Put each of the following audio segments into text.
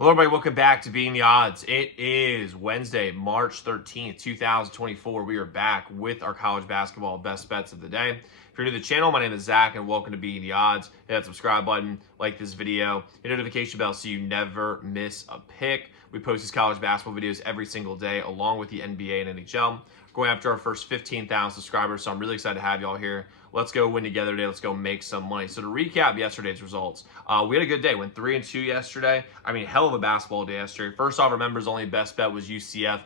Hello, everybody. Welcome back to Beating the Odds. It is Wednesday, March 13th, 2024. We are back with our college basketball best bets of the day. If you're new to the channel, my name is Zach, and welcome to Beating the Odds. Hit that subscribe button, like this video, hit the notification bell so you never miss a pick. We post these college basketball videos every single day, along with the NBA and NHL. We're going after our first 15,000 subscribers, so I'm really excited to have y'all here. Let's go win together today. Let's go make some money. So to recap yesterday's results, we had a good day. Went 3-2 yesterday. I mean, hell of a basketball day yesterday. First off, our members only best bet was UCF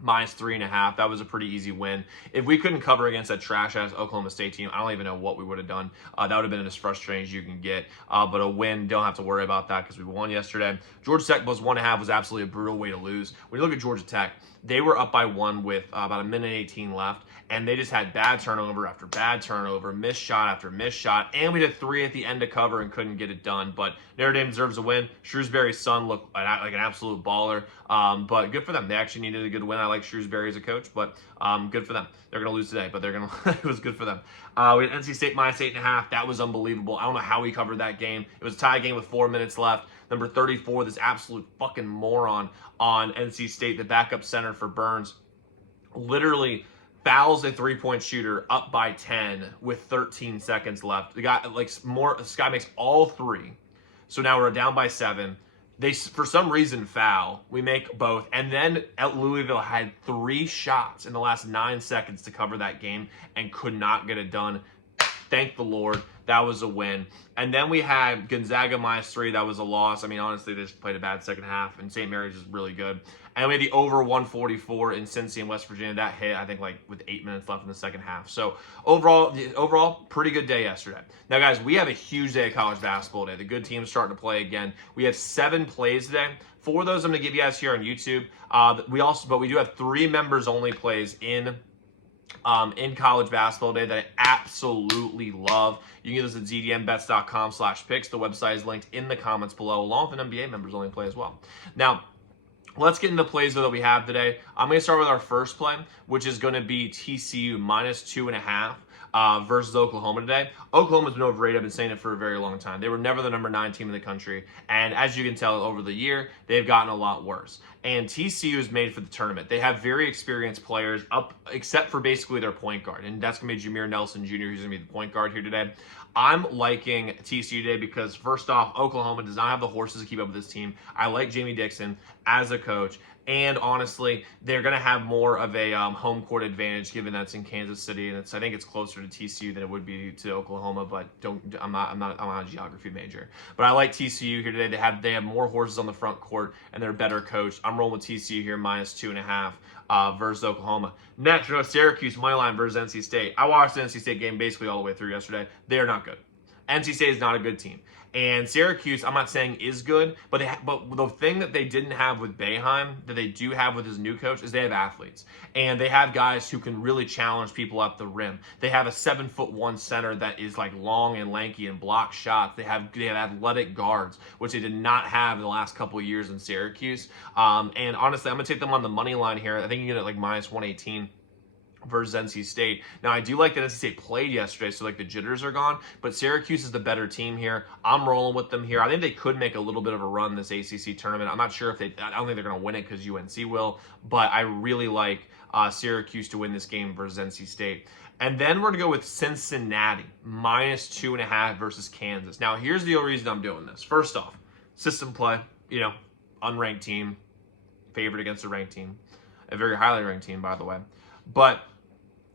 minus 3.5. That was a pretty easy win. If we couldn't cover against that trash-ass Oklahoma State team, I don't even know what we would have done. That would have been as frustrating as you can get. But a win, don't have to worry about that because we won yesterday. Georgia Tech plus 1.5 was absolutely a brutal way to lose. When you look at Georgia Tech, they were up by 1 with about a minute 18 left, and they just had bad turnover after bad turnover, missed shot after missed shot, and we did 3 at the end to cover and couldn't get it done. But Notre Dame deserves a win. Shrewsbury's son looked like an absolute baller, but good for them. They actually needed a good win. I like Shrewsbury as a coach, but good for them. They're going to lose today, but it was good for them. We had NC State minus 8.5. That was unbelievable. I don't know how we covered that game. It was a tie game with 4 minutes left. Number 34, this absolute fucking moron on NC State, the backup center for Burns, literally fouls a three-point shooter up by 10 with 13 seconds left. The guy this guy makes all 3. So now we're down by 7. They, for some reason, foul. We make both. And then Louisville had 3 shots in the last 9 seconds to cover that game and could not get it done. Thank the Lord. That was a win. And then we had Gonzaga minus 3. That was a loss. I mean, honestly, they just played a bad second half, and St. Mary's is really good. And we had the over 144 in Cincy and West Virginia. That hit, I think, with 8 minutes left in the second half. So overall, pretty good day yesterday. Now, guys, we have a huge day of college basketball today. The good team's starting to play again. We have 7 plays today. 4 of those I'm going to give you guys here on YouTube. But we do have 3 members-only plays in college basketball day that I absolutely love. You can get those at zdmbets.com/picks. The website is linked in the comments below, along with an NBA members only play as well. Now, let's get into the plays that we have today. I'm going to start with our first play, which is going to be TCU minus 2.5. Versus Oklahoma today. Oklahoma's been overrated. I've been saying it for a very long time. They were never the number 9 team in the country. And as you can tell over the year, they've gotten a lot worse. And TCU is made for the tournament. They have very experienced players up, except for basically their point guard. And that's going to be Jameer Nelson Jr., who's going to be the point guard here today. I'm liking TCU today because, first off, Oklahoma does not have the horses to keep up with this team. I like Jamie Dixon as a coach. And honestly, they're going to have more of a home court advantage given that's in Kansas City, and I think it's closer to TCU than it would be to Oklahoma. But I'm not a geography major. But I like TCU here today. They have more horses on the front court, and they're better coached. I'm rolling with TCU here minus 2.5 versus Oklahoma. Next, Syracuse money line versus NC State. I watched the NC State game basically all the way through yesterday. They are not good. NC State is not a good team. And Syracuse, I'm not saying is good, but the thing that they didn't have with Boeheim, that they do have with his new coach, is they have athletes. And they have guys who can really challenge people at the rim. They have a 7'1" center that is like long and lanky and block shots. They have athletic guards, which they did not have in the last couple of years in Syracuse. And honestly, I'm going to take them on the money line here. I think you get it like minus 118. Versus NC State. Now, I do like that NC State played yesterday, so the jitters are gone, but Syracuse is the better team here. I'm rolling with them here. I think they could make a little bit of a run this ACC tournament. I'm not sure I don't think they're going to win it because UNC will, but I really like Syracuse to win this game versus NC State. And then we're going to go with Cincinnati, minus 2.5 versus Kansas. Now, here's the reason I'm doing this. First off, system play, unranked team, favored against a ranked team, a very highly ranked team, by the way. But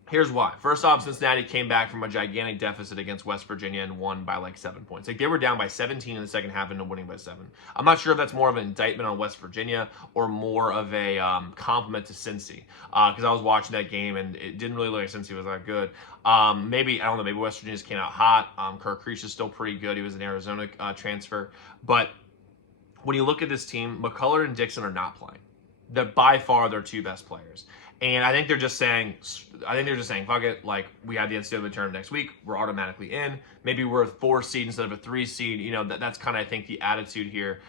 here's why. First off, Cincinnati came back from a gigantic deficit against West Virginia and won by 7 points. They were down by 17 in the second half and winning by 7. I'm not sure if that's more of an indictment on West Virginia or more of a compliment to Cincy. Because I was watching that game and it didn't really look like Cincy was that good. Maybe West Virginia just came out hot. Kirk Creech is still pretty good. He was an Arizona transfer. But when you look at this team, McCullough and Dixon are not playing. They're by far their 2 best players. And I think they're just saying, fuck it. Like, we have the NCAA tournament next week. We're automatically in. Maybe we're a 4 seed instead of a 3 seed. You know, that's kind of, I think, the attitude here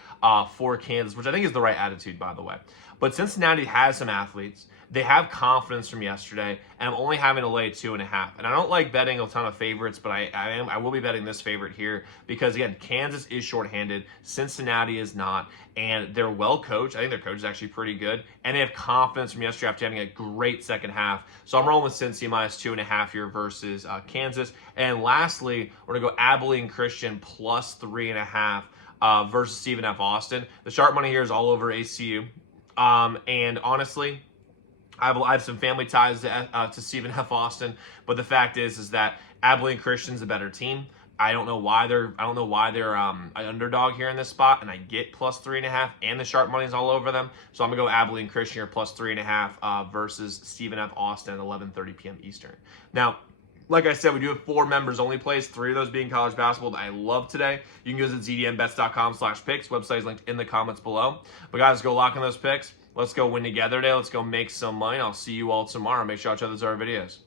for Kansas, which I think is the right attitude, by the way. But Cincinnati has some athletes. They have confidence from yesterday, and I'm only having to lay 2.5. And I don't like betting a ton of favorites, but I will be betting this favorite here because, again, Kansas is shorthanded, Cincinnati is not, and they're well coached. I think their coach is actually pretty good, and they have confidence from yesterday after having a great second half. So I'm rolling with Cincy minus 2.5 here versus Kansas. And lastly, we're gonna go Abilene Christian plus 3.5 versus Stephen F. Austin. The sharp money here is all over ACU. And honestly, I have some family ties to Stephen F. Austin, but the fact is that Abilene Christian's a better team. I don't know why they're an underdog here in this spot, and I get plus 3.5, and the sharp money's all over them. So I'm gonna go Abilene Christian here plus 3.5 versus Stephen F. Austin at 11:30 p.m. Eastern. Now, like I said, we do have 4 members only plays, 3 of those being college basketball that I love today. You can go to zdmbets.com/picks. Website is linked in the comments below. But guys, go lock in those picks. Let's go win together today. Let's go make some money. I'll see you all tomorrow. Make sure you watch others our videos.